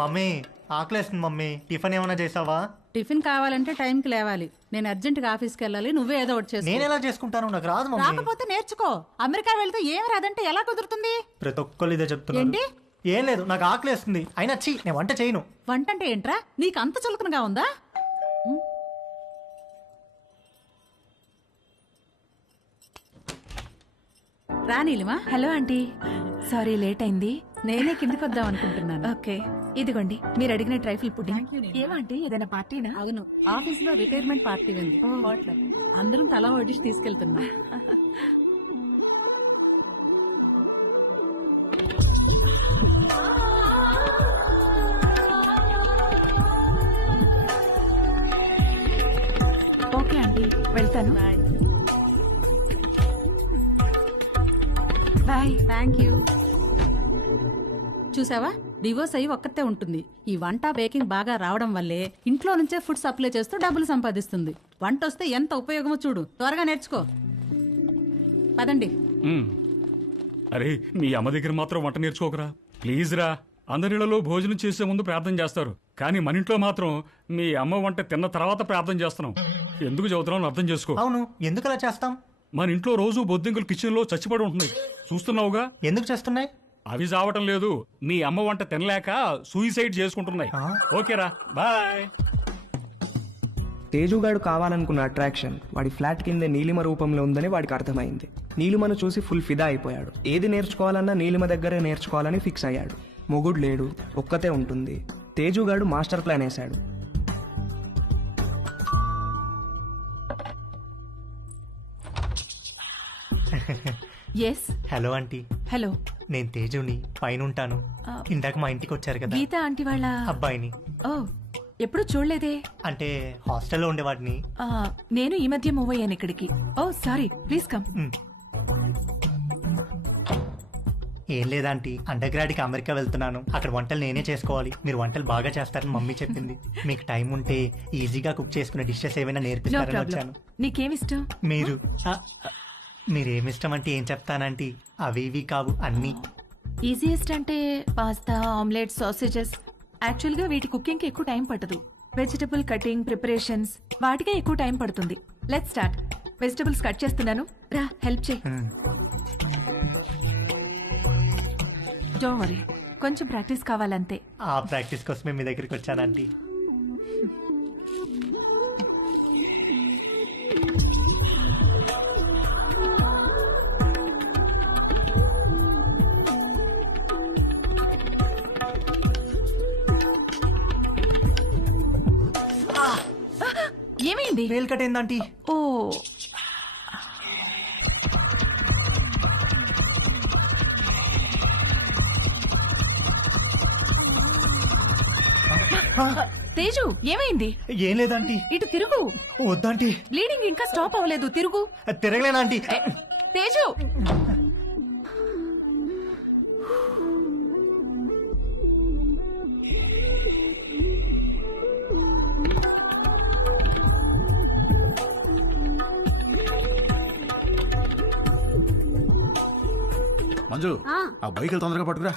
Mummy ఆకలేస్తుంది mummy, tiffin ఏమైనా చేసావా? టిఫిన్ కావాలంటే టైంకి లేవాలి. నేను అర్జెంట్గా ఆఫీస్కి వెళ్ళాలి, నువ్వే ఏదో ఒకటి చేసుకో. నేను ఎలా చేసుకుంటాను, నాకు రాదు మమ్మీ. రాకపోతే నేర్చుకో. అమెరికా వెళ్తే ఏమి రాదంటే ఎలా కుదురుతుంది? ప్రతి ఒక్కళ్ళు ఇదే చెప్తున్నారు. ఏంటి? ఏం లేదు, నాకు ఆకలేస్తుంది. అయినా నేను వంట చేయను. వంట అంటే ఏంట్రా? నీకు అంత చులకనగా ఉందా? రానీలిమా. హలో ఆంటీ, సారీ లేట్ అయింది. నేనే కిందికి వద్దాం అనుకుంటున్నాను. ఓకే, ఇదిగోండి మీరు అడిగిన ట్రైఫుల్ పుడ్డింగ్. ఏమంటే ఏదైనా పార్టీనా? అవును, ఆఫీస్ లో రిటైర్మెంట్ పార్టీ ఉంది. అందరం తలా వడ్డిసి తీసుకెళ్తున్నాం. ఓకే ఆంటీ, వెళ్తాను. బాయ్. Thank you. చూసావా, డివోర్స్ అయ్యి ఒక్కతే ఉంటుంది. ఈ వంట బేకింగ్ బాగా రావడం వల్లే ఇంట్లో నుంచే ఫుడ్ సప్లై చేస్తూ డబ్బులు సంపాదిస్తుంది. వంట వస్తే ఎంత ఉపయోగమో చూడు. త్వరగా నేర్చుకో. పదండి. అరే, మీ అమ్మ దగ్గర మాత్రం వంట నేర్చుకోకరా ప్లీజ్ రా. అందరిలో భోజనం చేసే ముందు ప్రార్థన చేస్తారు, కానీ మన ఇంట్లో మాత్రం మీ అమ్మ వంట తిన్న తర్వాత ప్రార్థన చేస్తున్నాం. ఎందుకు చదువుతున్నావు అర్థం చేసుకో. అవును, ఎందుకు అలా చేస్తాం? మన ఇంట్లో రోజు బొద్దింకలు కిచెన్ లో చచ్చిపడి ఉంటున్నాయి, చూస్తున్నావుగా. ఎందుకు చేస్తున్నాయి? అవి చావటం లేదు, మీ అమ్మ వంట తినలేక సూయిసైడ్ చేసుకుంటున్నాయి. ఓకేరా, బాయ్. తేజుగాడు కావాలనుకున్న అట్రాక్షన్ వాడి ఫ్లాట్ కింద నీలిమ రూపంలో ఉందని వాడికి అర్థమైంది. నీలిమను చూసి ఫుల్ ఫిదా అయిపోయాడు. ఏది నేర్చుకోవాలన్నా నీలిమ దగ్గరే నేర్చుకోవాలని ఫిక్స్ అయ్యాడు. మొగుడు లేడు, ఒక్కతే ఉంటుంది. తేజుగాడు మాస్టర్ ప్లాన్ వేశాడు. ఎస్. Hello aunty. హలో, నేను తేజుని, పైన ఉంటాను. ఇందాక మా ఇంటికి వచ్చారు కదా గీత ఆంటీ వాళ్ళ అబ్బాయిని. ఓ, ఎప్పుడు చూడలేదే. అంటే హాస్టల్లో ఉండేవాడిని. ఆ, నేను ఈ మధ్య మూవ్ అయ్యాను ఇక్కడికి. ఓ సారీ, ప్లీజ్ కమ్. ఏం లేదాంటీ, అండర్ గ్రాడ్కి అమెరికా వెళ్తున్నాను. అక్కడ వంటలు నేనే చేసుకోవాలి. మీరు వంటలు బాగా చేస్తారని మమ్మీ చెప్పింది. మీకు టైం ఉంటే ఈజీగా కుక్ చేసుకునే డిషెస్ ఏమైనా నో నేర్పిస్తారని ప్రాబ్లం. వచ్చాను. నీకేమిష్టం? మీరేమిష్టం అంటే ఏం చెప్తానంటీ, అవి ఇవి కావు అన్నీ. ఈజియెస్ట్ అంటే పాస్తా, ఆమ్లెట్, సాసేజెస్. యాక్చువల్గా వీటి కుకింగ్కి ఎక్కువ టైం పట్టదు. వెజిటబుల్ కటింగ్, ప్రిపరేషన్స్ వాటికే ఎక్కువ టైం పడుతుంది. Let's start. వెజిటబుల్స్ కట్ చేస్తున్నాను, రా హెల్ప్ చేయి. డోంట్ వరీ, కొంచెం ప్రాక్టీస్ కావాలంతే. ఆ ప్రాక్టీస్ కోసమే మీ దగ్గరికి వచ్చానంటీ. ఏమైంది? వేలు కట్టేందంటీ. ఓ, తేజు ఏమైంది? ఏం లేదంటీ. ఇటు తిరుగు. వద్దంటీ, బ్లీడింగ్ ఇంకా స్టాప్ అవ్వలేదు, తిరుగు. తిరగలేనంటీ. తేజు, మంజు, ఆ బైక్ తొందరగా పట్టుకురా.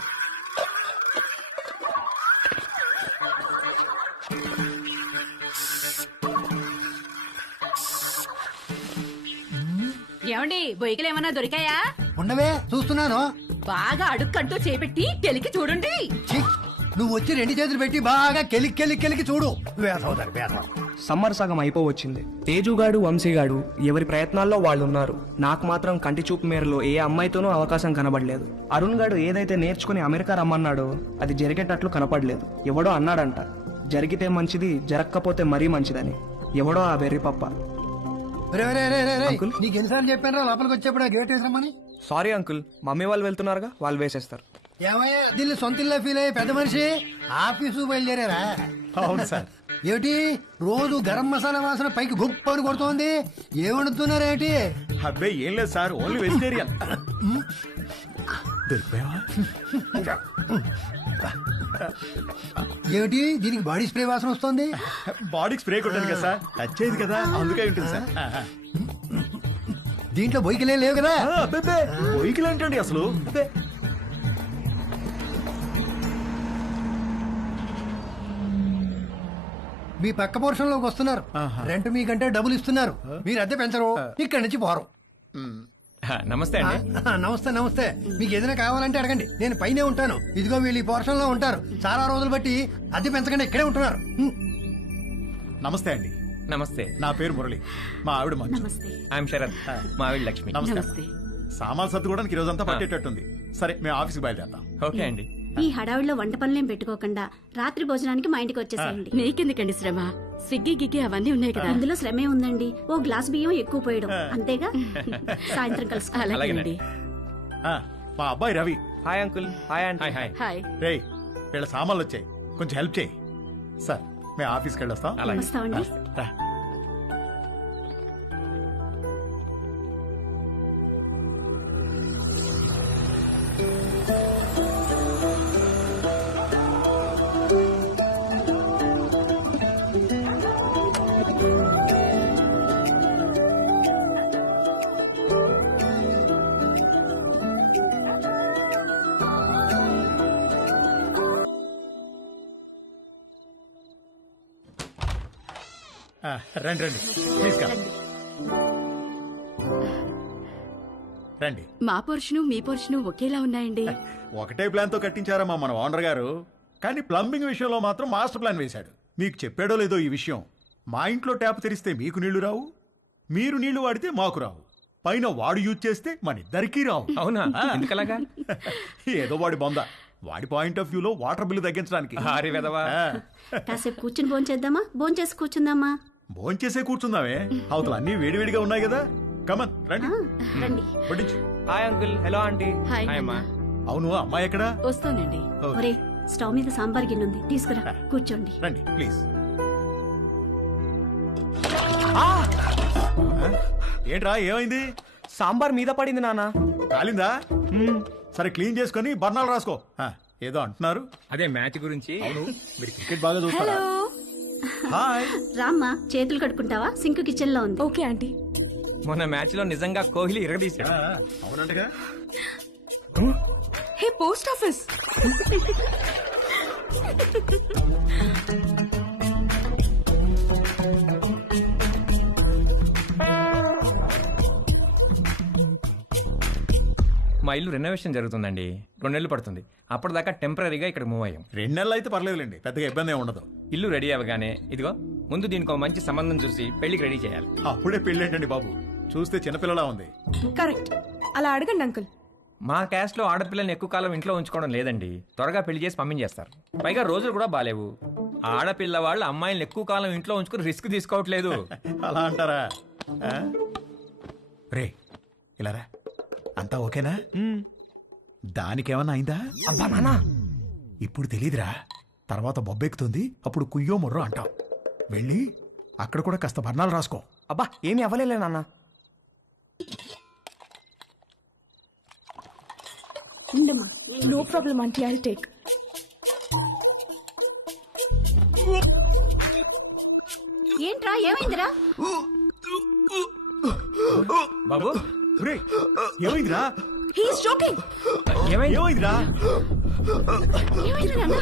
ఏమండి, బొయ్యకలు ఏమన్నా దొరికాయా? ఉండవే, చూస్తున్నాను. బాగా అడుక్కంటూ చేపెట్టి కెలికి చూడండి. ఛీ, నువ్వు వచ్చి రెండు చేతులు పెట్టి బాగా కెలికి చూడు. సమ్మర్ సగం అయిపోవచ్చింది. తేజుగాడు, వంశీగాడు ఎవరి ప్రయత్నాల్లో వాళ్ళున్నారు. నాకు మాత్రం కంటి చూపు మేరలో ఏ అమ్మాయితోనూ అవకాశం కనబడలేదు. అరుణ్ గాడు ఏదైతే నేర్చుకుని అమెరికా రమ్మన్నాడో అది జరిగేటట్లు కనపడలేదు. ఎవడో అన్నాడంట, జరిగితే మంచిది, జరగకపోతే మరీ మంచిదని. ఎవడో ఆ వెర్రి పప్ప. నీకు ఎన్నిసార్లు చెప్పాను లోపలికి వచ్చేప్పుడు గేట్ వేసామని. సారీ అంకుల్, మమ్మీ వాళ్ళు వెళ్తున్నారుగా, వాళ్ళు వేసేస్తారు. ఏమయ్యా, దీన్ని సొంత ఇల్లు ఫీల్ అయ్యే పెద్ద మనిషి ఆఫీసు బయలుదేరారా? అవును సార్. ఏమిటి రోజు గరం మసాలా వాసన పైకి గుప్ప అని కొడుతోంది? ఏమడుతున్నారేంటి? అబ్బే ఏం లేదు సార్, ఓన్లీ వెజిటేరియన్. దొరికిపోయావా? ఏమిటి దీనికి బాడీ స్ప్రే వాసన వస్తుంది? బాడీకి స్ప్రే కొట్టాను కదా సార్, టచ్ అయింది కదా, అందుకే ఉంటుంది సార్. దీంట్లో బొయ్యికలే లేవు కదా? బొయ్యికలు ఏంటండి అసలు? మీ పక్క పోర్షన్ లోకి వస్తున్నారు. రెంట్ మీకంటే డబ్బులు ఇస్తున్నారు. మీరు అద్దె పెంచరు, ఇక్కడి నుంచి పోరు. నమస్తే అండి. నమస్తే నమస్తే. మీకు ఏదైనా కావాలంటే అడగండి, నేను పైనే ఉంటాను. ఇదిగో వీళ్ళు ఈ పోర్షన్ లో ఉంటారు. చాలా రోజులు బట్టి అద్దె పెంచకుండా ఇక్కడే ఉంటున్నారు. నమస్తే అండి. నమస్తే. నా పేరు మురళి, మా ఆవిడ మంచు. ఐఎమ్ శరత్, మా ఆవిడ లక్ష్మి. నమస్తే. సామాన్ సర్దుకోవడానికి ఈ రోజంతా పట్టేటట్టుంది. సరే, మేము ఆఫీస్కి బయలుదేరుతాం. ఓకే అండి. ఈ హడావిడిలో వంట పనులేం పెట్టుకోకుండా రాత్రి భోజనానికి మా ఇంటికి వచ్చేసేయండి. నీకెందుకండి శ్రమ? స్విగ్గీ గిగ్గి అవన్నీ ఉన్నాయి కదా. అందులో శ్రమే ఉందండి. ఓ గ్లాస్ బియ్యం ఎక్కువ పోయడం అంతేగా. సాయంత్రం కలుసుకోవాలి. అలాగేనండి. మా అబ్బాయి Ravi. Hi uncle. Hi aunty. Hi. Hi. రేయ్, వీళ్ళ సామాన్లు వచ్చాయి, కొంచెం హెల్ప్ చేయి. సార్, మేము ఆఫీస్కి వెళ్ళొస్తాం. వస్తామండి. రా. రండి రండి, ప్లీజ్ కమ్. రండి. మా పోర్షను మీ పోర్షను ఒకేలా ఉన్నాయండి. ఒకటే ప్లాన్ తో కట్టించారమ్మా మన ఓనర్ గారు, కానీ ప్లంబింగ్ విషయంలో మాత్రం మాస్టర్ ప్లాన్ వేశాడు. మీకు చెప్పాడో లేదో ఈ విషయం, మా ఇంట్లో ట్యాప్ తెరిస్తే మీకు నీళ్లు రావు, మీరు నీళ్లు వాడితే మాకు రావు, పైన వాడు యూజ్ చేస్తే మన ఇద్దరికీ రావు. అవునా? ఎందుకలాగా? ఏదో వాడి బొంద. వాడి పాయింట్ ఆఫ్ వ్యూలో వాటర్ బిల్లు తగ్గించడానికి. హారి వెదవా. కాసేపు కూర్చుని భోంచేద్దామా? భోంచేసి కూర్చుందామా? భోంచేసే కూర్చుందామే, అవతల అన్ని వేడివేడిగా ఉన్నాయి కదా. కమన్ రండి, రండి. వడ్డించు. Hi uncle. Hello aunty. Hi. Hi అమ్మా. అవును, అమ్మాయి ఎక్కడా? వస్తానండి. ఒరే, స్టవ్ మీద సాంబార్ గిన్నె ఉంది, తీసుకురా. కూర్చోండి. రండి ప్లీజ్. ఏంట్రా, ఏమైంది? సాంబార్ మీద పడింది నాన్న. కాలిందా? సరే, క్లీన్ చేసుకొని బర్ణాలు రాసుకో. ఏదో అంటున్నారు. అదే మ్యాచ్ గురించి. అవును, మీరు క్రికెట్ బాగా చూస్తారా? హాయ్. రామ్మా, చేతులు కడుక్కుంటావా? సింక్ కిచెన్ లో ఉంది. Okay aunty. మొన్న మ్యాచ్ లో నిజంగా కోహ్లీ ఇరగదీశాడు. అవునంటగా. హే, పోస్ట్ ఆఫీస్. మా ఇల్లు రెనోవేషన్ జరుగుతుందండి. 2 నెలలు పడుతుంది. అప్పటిదాకా టెంపరీగా ఇక్కడ మూవ్ అయ్యాం. 2 నెలలు అయితే పర్లేదులేండి, పెద్దగా ఇబ్బంది ఏమి ఉండదు. ఇల్లు రెడీ అవ్వగానే ఇదిగో ముందు దీనికి ఒక మంచి సంబంధం చూసి పెళ్లికి రెడీ చేయాలి. అప్పుడే పెళ్ళేంటండి బాబు, చూస్తే చిన్నపిల్లలా ఉంది. కరెక్ట్. అలా అడగండి అంకుల్. మా క్యాస్ట్ లో ఆడపిల్లల్ని ఎక్కువ కాలం ఇంట్లో ఉంచుకోవడం లేదండి. త్వరగా పెళ్లి చేసి పంపించేస్తారు. పైగా రోజులు కూడా బాలేవు. ఆడపిల్ల వాళ్ళు అమ్మాయిల్ని ఎక్కువ కాలం ఇంట్లో ఉంచుకుని రిస్క్ తీసుకోవట్లేదు. అలా అంటారా? రే, ఇలా రా. అంతా ఓకేనా? దానికేమన్నా అయిందా? అబ్బా నాన్న, ఇప్పుడు తెలీదురా, తర్వాత బొబ్బెక్కుతుంది, అప్పుడు కుయ్యో మొర్రో అంటావు. వెళ్ళి అక్కడ కూడా కాస్త బర్ణాలు రాసుకో. అబ్బా ఏమీ అవ్వలేలే నాన్న. No problem aunty, I take. ఏంట్రా, ఏమైందిరా? బాబు, రే, ఏమైందిరా? He's joking. ఏమైంది? ఏమైందిరా? ఏమైంది నాన్న?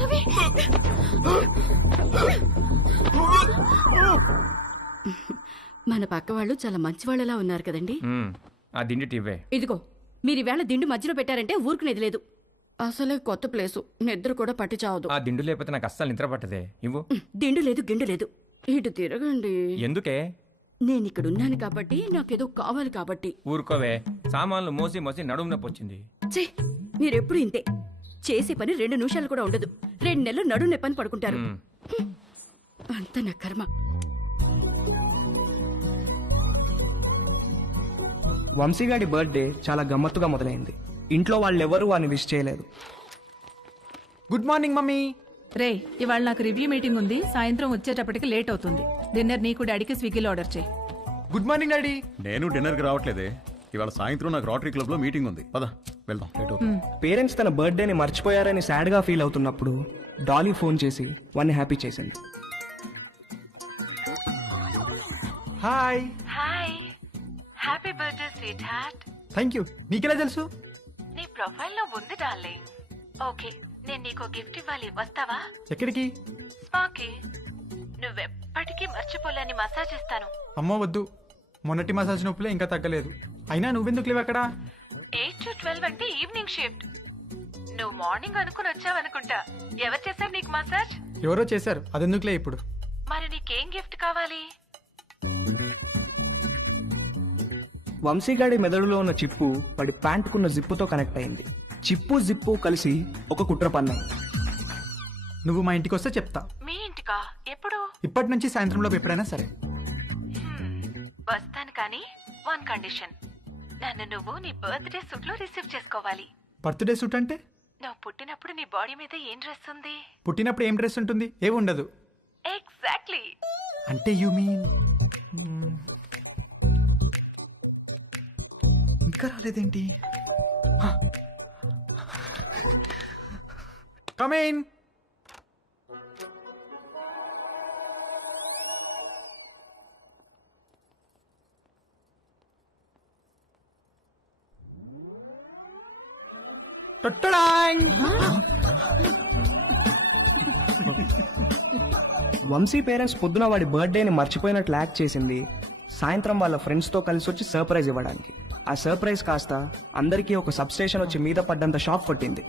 రవి! మన పక్క వాళ్ళు చాలా మంచి వాళ్ళలా ఉన్నారు కదండి. ఆ దిండి టీవే. ఇదిగో, మీరు ఈవేళ దిండు మధ్యలో పెట్టారంటే ఊరుకునేది లేదు. అసలే కొత్త ప్లేసు, నిద్ర కూడా పట్టి చావదు. ఆ దిండు లేకపోతే నాకు అస్సలు నిద్ర పట్టదే. ఇవ్వు. దిండు లేదు, గిండు లేదు. ఇటు తిరగండి. ఎందుకే? నేను ఇక్కడ ఉన్నాను కాబట్టి, నాకేదో కావాలి కాబట్టి. ఊరుకోవే, సామాన్లు మోసి మోసి నడుము నొప్పి వచ్చింది. ఛీ, మీరెప్పుడు ఇంతే. చేసే పని 2 నిమిషాలు కూడా ఉండదు. 2 నెలలు నడుము నొప్పని పడుకుంటారు. అంత నా కర్మ. వంశీగాడి బర్త్డే చాలా గమ్మత్తుగా మొదలైంది. ఇంట్లో వాళ్ళెవరూ వాడిని విష్ చేయలేదు. Good morning mummy. రే, ఇవాళ నాకు రివ్యూ మీటింగ్ ఉంది. సాయంత్రం వచ్చేటప్పటికి లేట్ అవుతుంది. డిన్నర్ నీకు డాడీకి స్విగ్గీలో ఆర్డర్ చేయి. Good morning daddy. నేను డిన్నర్కి రావట్లేదే, ఇవాళ సాయంత్రం నాకు రోటరీ క్లబ్ లో మీటింగ్ ఉంది. పద వెళ్దాం. లేట్ అవుతుంది. పేరెంట్స్ తన బర్త్డేని మర్చిపోయారని సాడ్గా ఫీల్ అవుతున్నప్పుడు డాలీ ఫోన్ చేసి వాడిని హ్యాపీ చేసింది. Hi. Hi, happy birthday sweet heart. Thank you. నీకెలా తెలుసు? ప్రొఫైల్లో ఉంది డార్లింగ్. ఓకే, నేను నీకు గిఫ్ట్ ఇవ్వాలి, వస్తావా? ఎక్కడికి? స్పాకి. నువ్వెప్పటికీ మర్చిపోలేని మసాజ్ ఇస్తాను. అమ్మో వద్దు, మొన్నటి మసాజ్ నొప్పులే ఇంకా తగ్గలేదు. అయినా నువ్వెందుకు లేవు అక్కడ? 8 to 12 అంటే ఈవినింగ్ షిఫ్ట్. నువ్వు మార్నింగ్ అనుకుని వచ్చావనుకుంటా. ఎవరు చేశారు నీకు మసాజ్? ఎవరో చేశారు, అదెందుకులే ఇప్పుడు. మరి నీకేం గిఫ్ట్ కావాలి? వంశీగాడి మెదడులో ఉన్న చిప్పు వాడి ప్యాంటుకున్న జిప్పుతో కనెక్ట్ అయింది. చిప్పు జిప్పు కలిసి ఒక కుట్ర పన్నాయి. నువ్వు మా ఇంటికి వస్తే చెప్తా. మీ ఇంటికా? ఎప్పుడు? ఇప్పటి నుంచి సాయంత్రంలోపు ఎప్పుడైనా సరే. వస్తాను, కానీ వన్ కండిషన్. నన్ను నువ్వు నీ బర్త్డే సూట్ లో రిసీవ్ చేసుకోవాలి. బర్త్డే సూట్ అంటే? నువ్వు పుట్టినప్పుడు నీ బాడీ మీద ఏం డ్రెస్ ఉంది? పుట్టినప్పుడు ఏం డ్రెస్ ఉంటుంది? ఏమి ఉండదు. ఎగ్జాక్ట్లీ. అంటే యు మీన్ ఇంకా రాలేదేంటి? Come in. వంశీ పేరెంట్స్ పొద్దున వాడి బర్త్డేని మర్చిపోయినట్లు యాక్ట్ చేసింది సాయంత్రం వాళ్ళ ఫ్రెండ్స్తో కలిసి వచ్చి సర్ప్రైజ్ ఇవ్వడానికి. ఆ సర్ప్రైజ్ కాస్త అందరికీ ఒక సబ్ స్టేషన్ వచ్చి మీద పడ్డంత షాక్ కొట్టింది.